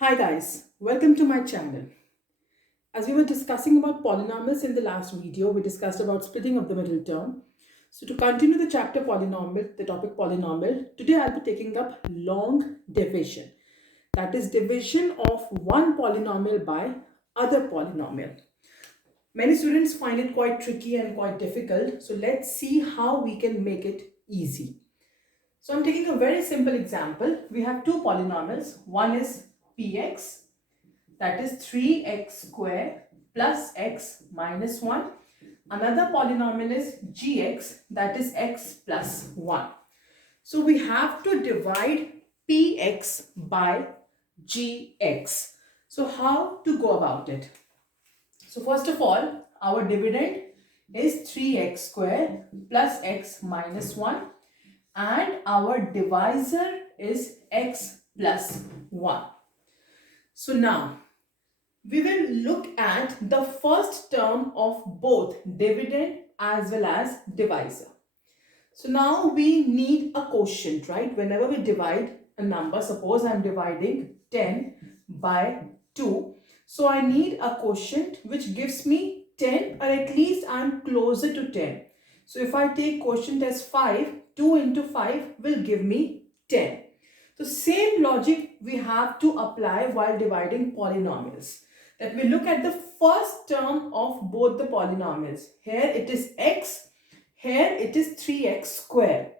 Hi guys, welcome to my channel. As we were discussing about polynomials in the last video, we discussed about splitting of the middle term. So to continue the chapter polynomial, the topic polynomial, today I'll be taking up long division. That is division of one polynomial by other polynomial. Many students find it quite tricky and quite difficult. So let's see how we can make it easy. So I'm taking a very simple example. We have two polynomials. One is px, that is 3x square plus x minus 1. Another polynomial is gx, that is x plus 1. So we have to divide px by gx. So how to go about it? So first of all, our dividend is 3x square plus x minus 1 and our divisor is x plus 1. So now we will look at the first term of both dividend as well as divisor. So now we need a quotient, right? Whenever we divide a number, suppose I'm dividing 10 by 2. So I need a quotient which gives me 10, or at least I'm closer to 10. So if I take quotient as 5, 2 into 5 will give me 10. So same logic we have to apply while dividing polynomials. That we look at the first term of both the polynomials. Here it is x, here it is 3x square.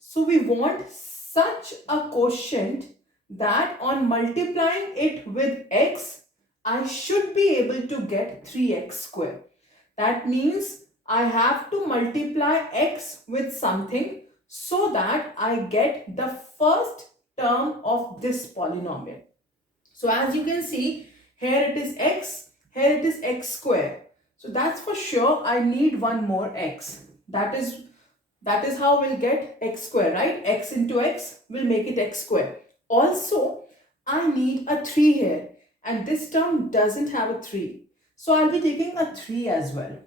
So we want such a quotient that on multiplying it with x, I should be able to get 3x square. That means I have to multiply x with something so that I get the first term of this polynomial. So as you can see, here it is x, here it is x square. So that's for sure I need one more x. That is how we'll get x square, right? X into x will make it x square. Also, I need a 3 here and this term doesn't have a 3. So I'll be taking a 3 as well.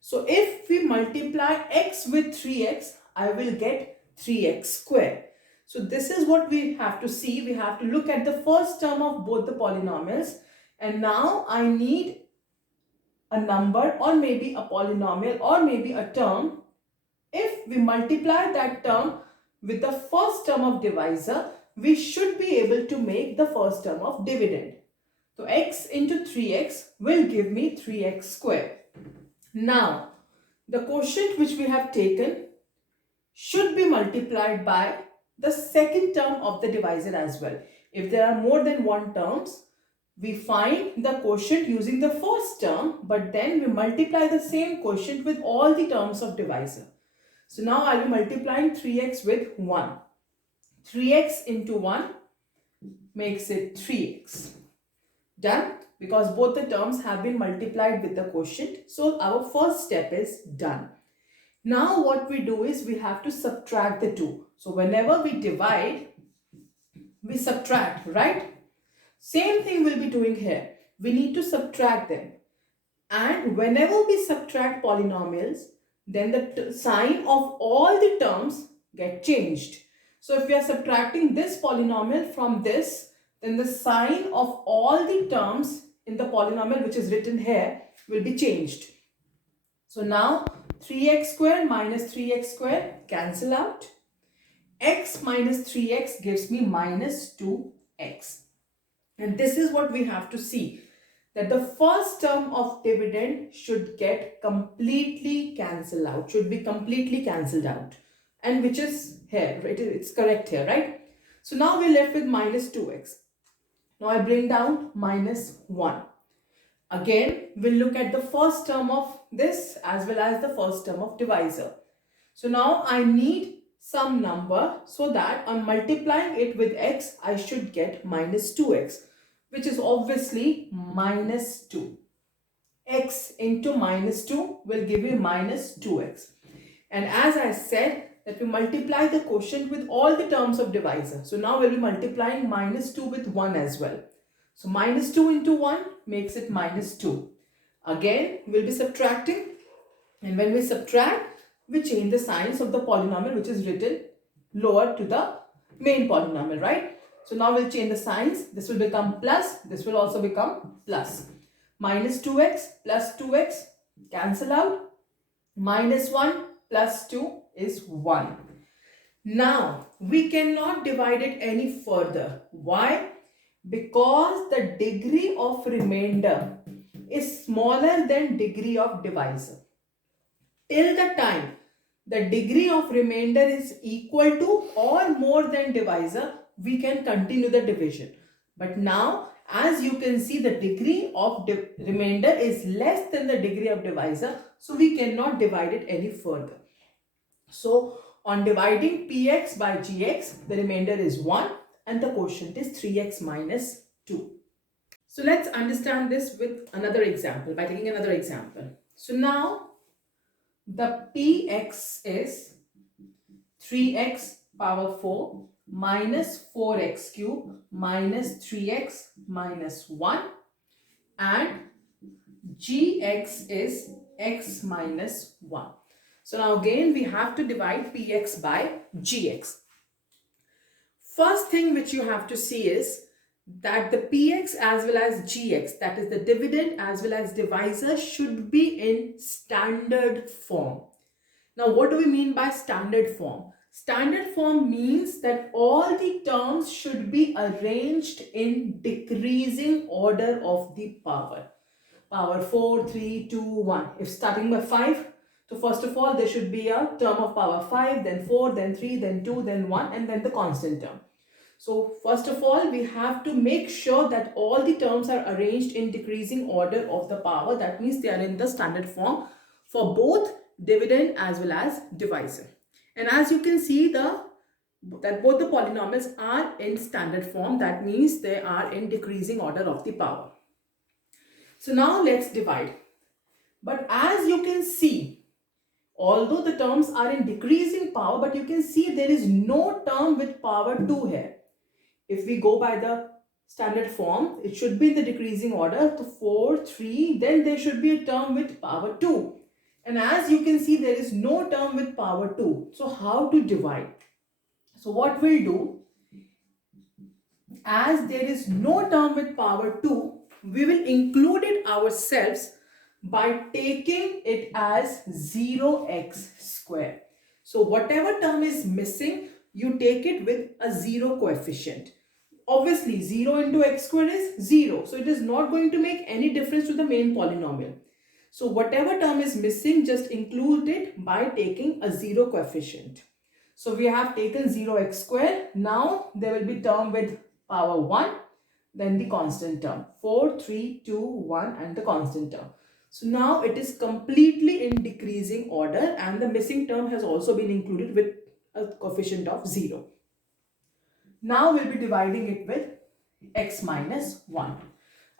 So if we multiply x with 3x, I will get 3x square. So this is what we have to see. We have to look at the first term of both the polynomials. And now I need a number or maybe a polynomial or maybe a term. If we multiply that term with the first term of divisor, we should be able to make the first term of dividend. So x into 3x will give me 3x square. Now, the quotient which we have taken should be multiplied by the second term of the divisor as well. If there are more than one terms, we find the quotient using the first term, but then we multiply the same quotient with all the terms of divisor. So now I'll be multiplying 3x with 1. 3x into 1 makes it 3x. Done? Because both the terms have been multiplied with the quotient. So our first step is done. Now what we do is we have to subtract the two. So whenever we divide, we subtract, right? Same thing we'll be doing here. We need to subtract them. And whenever we subtract polynomials, then the sign of all the terms get changed. So if we are subtracting this polynomial from this, then the sign of all the terms in the polynomial which is written here will be changed. So now 3x square minus 3x square cancel out. X minus 3x gives me minus 2x. And this is what we have to see, that the first term of dividend should get completely cancelled out, should be completely cancelled out. And which is here, it's correct here, right? So now we're left with minus 2x. Now I bring down minus 1. Again, we'll look at the first term of this as well as the first term of divisor. So now I need some number so that on multiplying it with x, I should get minus 2x, which is obviously minus 2. X into minus 2 will give you minus 2x. And as I said, that we multiply the quotient with all the terms of divisor. So now we'll be multiplying minus 2 with 1 as well. So minus 2 into 1 makes it minus 2. Again, we'll be subtracting. And when we subtract, we change the signs of the polynomial which is written lower to the main polynomial, right? So now we'll change the signs. This will become plus. This will also become plus. Minus 2x plus 2x cancel out. Minus 1 plus 2 is 1. Now we cannot divide it any further. Why? Because the degree of remainder is smaller than degree of divisor. Till the time the degree of remainder is equal to or more than divisor, we can continue the division. But now, as you can see, the degree of remainder is less than the degree of divisor, so we cannot divide it any further. So on dividing px by gx, the remainder is 1 and the quotient is 3x minus 2. So let's understand this with another example, by taking another example. So now the px is 3x power 4 minus 4x cube minus 3x minus 1 and gx is x minus 1. So now again we have to divide px by gx. First thing which you have to see is that the px as well as gx, that is the dividend as well as divisor, should be in standard form. Now what do we mean by standard form? Standard form means that all the terms should be arranged in decreasing order of the power. Power 4, 3, 2, 1. If starting by 5, so first of all there should be a term of power 5, then 4, then 3, then 2, then 1 and then the constant term. So first of all we have to make sure that all the terms are arranged in decreasing order of the power. That means they are in the standard form for both dividend as well as divisor. And as you can see that both the polynomials are in standard form. That means they are in decreasing order of the power. So now let's divide. But as you can see, although the terms are in decreasing power, but you can see there is no term with power 2 here. If we go by the standard form, it should be in the decreasing order to 4, 3, then there should be a term with power 2. And as you can see, there is no term with power 2. So how to divide? So what we'll do, as there is no term with power 2, we will include it ourselves by taking it as 0x square. So whatever term is missing, you take it with a 0 coefficient. Obviously 0 into x square is 0. So it is not going to make any difference to the main polynomial. So whatever term is missing, just include it by taking a 0 coefficient. So we have taken 0x square. Now there will be term with power 1, then the constant term 4, 3, 2, 1 and the constant term. So now it is completely in decreasing order and the missing term has also been included with a coefficient of 0. Now we'll be dividing it with x minus 1.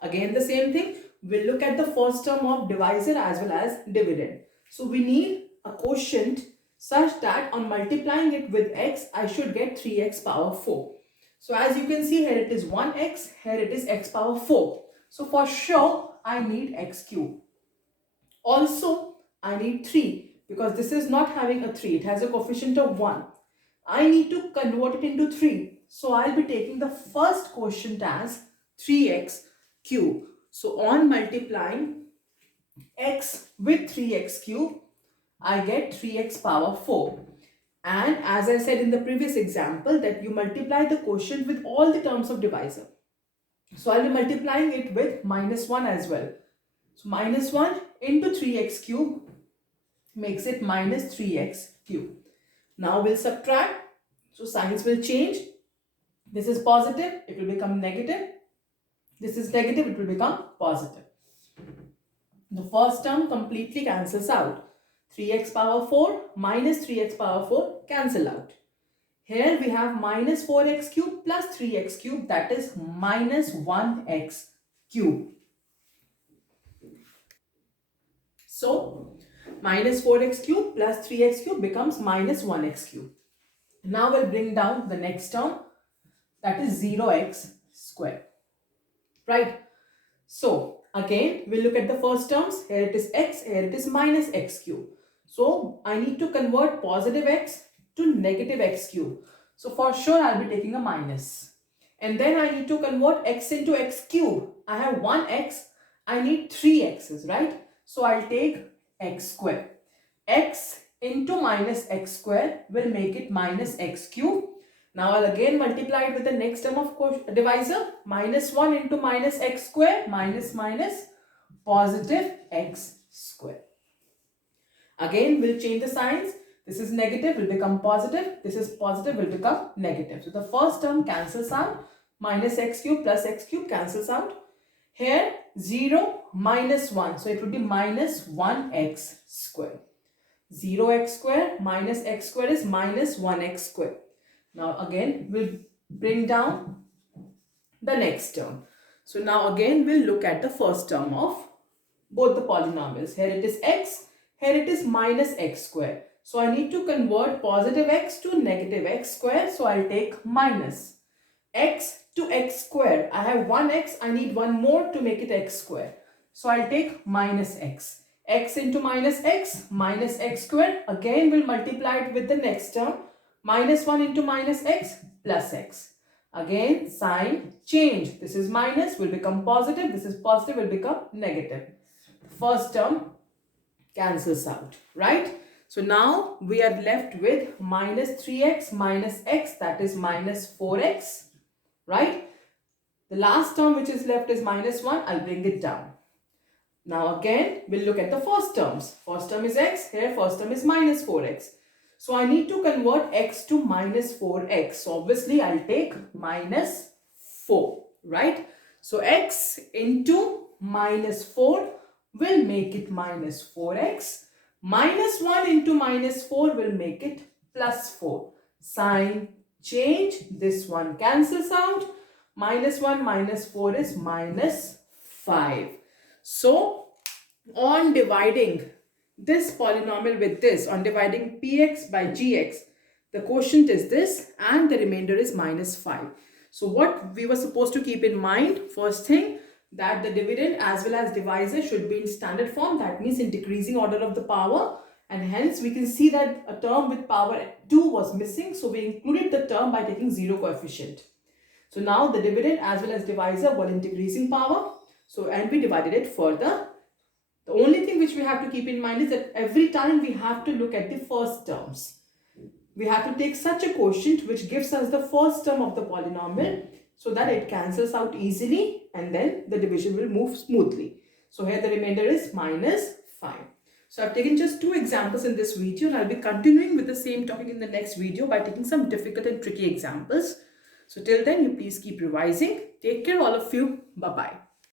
Again the same thing. We'll look at the first term of divisor as well as dividend. So we need a quotient such that on multiplying it with x, I should get 3x power 4. So as you can see here, it is 1x, here it is x power 4. So for sure, I need x cube. Also, I need 3 because this is not having a 3. It has a coefficient of 1. I need to convert it into 3. So I'll be taking the first quotient as 3x cube. So on multiplying x with 3x cube, I get 3x power 4. And as I said in the previous example, that you multiply the quotient with all the terms of divisor. So I'll be multiplying it with minus 1 as well. So minus 1 into 3x cube makes it minus 3x cube. Now we'll subtract. So signs will change. This is positive, it will become negative. This is negative, it will become positive. The first term completely cancels out. 3x power 4 minus 3x power 4 cancel out. Here we have minus 4x cube plus 3x cube, that is minus 1x cube. So minus 4x cube plus 3x cube becomes minus 1x cube. Now we'll bring down the next term, that is 0x square. Right? So again, we'll look at the first terms. Here it is x, here it is minus x cube. So I need to convert positive x to negative x cube. So for sure I'll be taking a minus. And then I need to convert x into x cube. I have 1x, I need 3 x's, right? So I'll take x square. X into minus x square will make it minus x cube. Now I'll again multiply it with the next term of divisor. Minus 1 into minus x square, minus positive x square. Again, we'll change the signs. This is negative, will become positive. This is positive, will become negative. So the first term cancels out. Minus x cube plus x cube cancels out. Here, 0 minus 1. So it will be minus 1x square. 0x square minus x square is minus 1x square. Now again, we'll bring down the next term. So now again, we'll look at the first term of both the polynomials. Here it is x, here it is minus x square. So I need to convert positive x to negative x square. So I'll take minus x to x square. I have 1x, I need one more to make it x square. So I'll take minus x. X into minus x square. Again, we'll multiply it with the next term. Minus 1 into minus x plus x. Again, sign change. This is minus, will become positive. This is positive, will become negative. First term cancels out, right? So now we are left with minus 3x minus x, that is minus 4x, right? The last term which is left is minus 1. I'll bring it down. Now again, we'll look at the first terms. First term is x, here first term is minus 4x. So I need to convert x to minus 4x. So obviously I'll take minus 4, right? So x into minus 4 will make it minus 4x. Minus 1 into minus 4 will make it plus 4. Sign change. This one cancels out. Minus 1 minus 4 is minus 5. So on dividing this polynomial with this, on dividing px by gx, the quotient is this and the remainder is minus 5. So what we were supposed to keep in mind, first thing, that the dividend as well as divisor should be in standard form. That means in decreasing order of the power, and hence we can see that a term with power 2 was missing. So we included the term by taking 0 coefficient. So now the dividend as well as divisor were in decreasing power. So and we divided it further. The only thing which we have to keep in mind is that every time we have to look at the first terms. We have to take such a quotient which gives us the first term of the polynomial so that it cancels out easily and then the division will move smoothly. So here the remainder is minus 5. So I've taken just 2 examples in this video and I'll be continuing with the same topic in the next video by taking some difficult and tricky examples. So till then, you please keep revising. Take care all of you. Bye-bye.